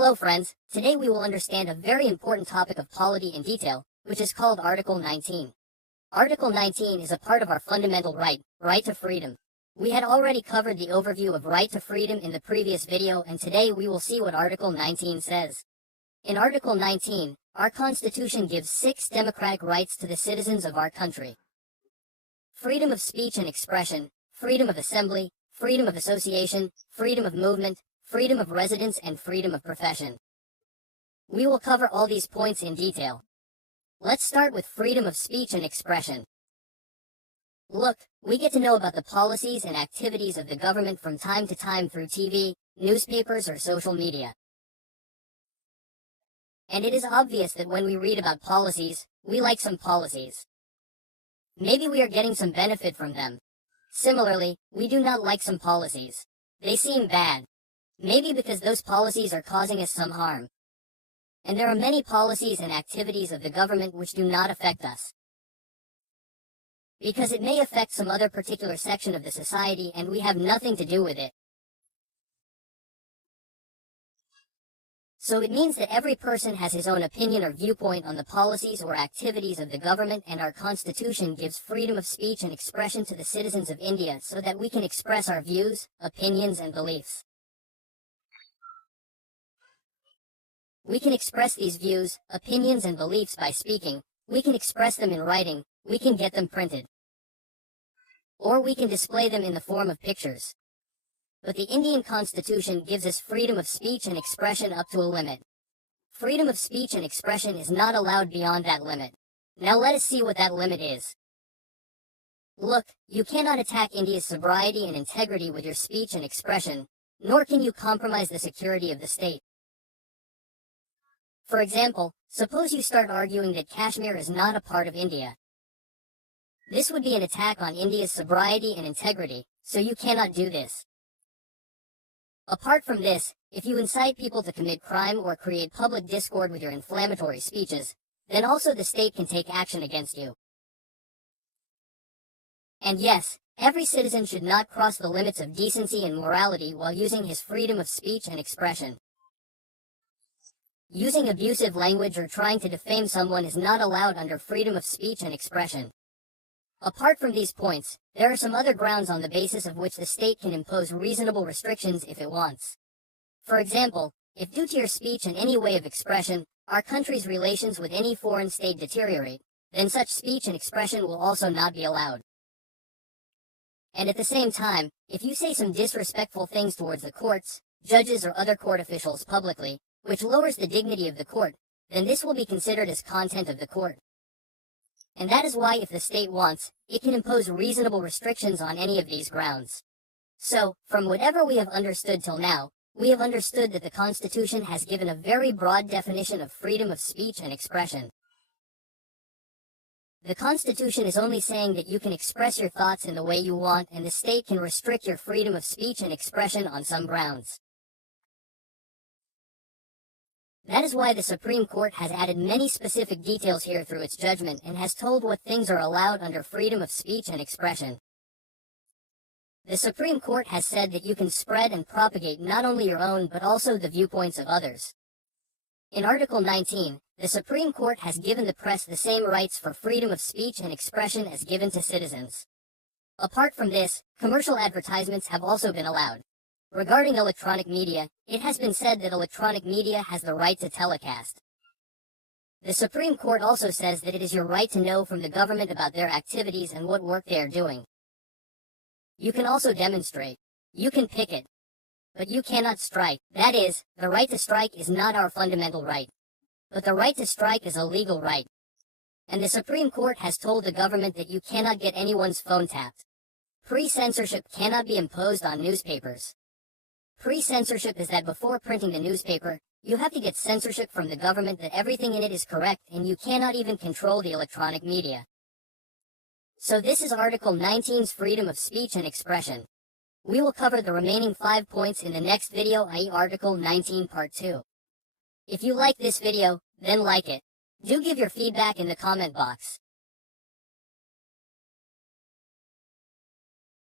Hello friends, today we will understand a very important topic of polity in detail, which is called Article 19. Article 19 is a part of our fundamental right to freedom. We had already covered the overview of right to freedom in the previous video, and today we will see what Article 19 says. In Article 19, our Constitution gives 6 democratic rights to the citizens of our country. Freedom of speech and expression, freedom of assembly, freedom of association, freedom of movement, freedom of residence, and freedom of profession. We will cover all these points in detail. Let's start with freedom of speech and expression. Look, we get to know about the policies and activities of the government from time to time through TV, newspapers, or social media. And it is obvious that when we read about policies, we like some policies. Maybe we are getting some benefit from them. Similarly, we do not like some policies. They seem bad. Maybe because those policies are causing us some harm. And there are many policies and activities of the government which do not affect us, because it may affect some other particular section of the society and we have nothing to do with it. So it means that every person has his own opinion or viewpoint on the policies or activities of the government, and our Constitution gives freedom of speech and expression to the citizens of India so that we can express our views, opinions, and beliefs. We can express these views, opinions, and beliefs by speaking. We can express them in writing. We can get them printed. Or we can display them in the form of pictures. But the Indian Constitution gives us freedom of speech and expression up to a limit. Freedom of speech and expression is not allowed beyond that limit. Now let us see what that limit is. Look, you cannot attack India's sobriety and integrity with your speech and expression, nor can you compromise the security of the state. For example, suppose you start arguing that Kashmir is not a part of India. This would be an attack on India's sobriety and integrity, so you cannot do this. Apart from this, if you incite people to commit crime or create public discord with your inflammatory speeches, then also the state can take action against you. And yes, every citizen should not cross the limits of decency and morality while using his freedom of speech and expression. Using abusive language or trying to defame someone is not allowed under freedom of speech and expression. Apart from these points, there are some other grounds on the basis of which the state can impose reasonable restrictions if it wants. For example, if due to your speech and any way of expression, our country's relations with any foreign state deteriorate, then such speech and expression will also not be allowed. And at the same time, if you say some disrespectful things towards the courts, judges, or other court officials publicly, which lowers the dignity of the court, then this will be considered as content of the court. And that is why, if the state wants, it can impose reasonable restrictions on any of these grounds. So, from whatever we have understood till now, we have understood that the Constitution has given a very broad definition of freedom of speech and expression. The Constitution is only saying that you can express your thoughts in the way you want, and the state can restrict your freedom of speech and expression on some grounds. That is why the Supreme Court has added many specific details here through its judgment and has told what things are allowed under freedom of speech and expression. The Supreme Court has said that you can spread and propagate not only your own but also the viewpoints of others. In Article 19, the Supreme Court has given the press the same rights for freedom of speech and expression as given to citizens. Apart from this, commercial advertisements have also been allowed. Regarding electronic media, it has been said that electronic media has the right to telecast. The Supreme Court also says that it is your right to know from the government about their activities and what work they are doing. You can also demonstrate. You can picket. But you cannot strike. That is, the right to strike is not our fundamental right. But the right to strike is a legal right. And the Supreme Court has told the government that you cannot get anyone's phone tapped. Pre-censorship cannot be imposed on newspapers. Pre-censorship is that before printing the newspaper, you have to get censorship from the government that everything in it is correct, and you cannot even control the electronic media. So this is Article 19's freedom of speech and expression. We will cover the remaining 5 points in the next video, i.e. Article 19 Part 2. If you like this video, then like it. Do give your feedback in the comment box.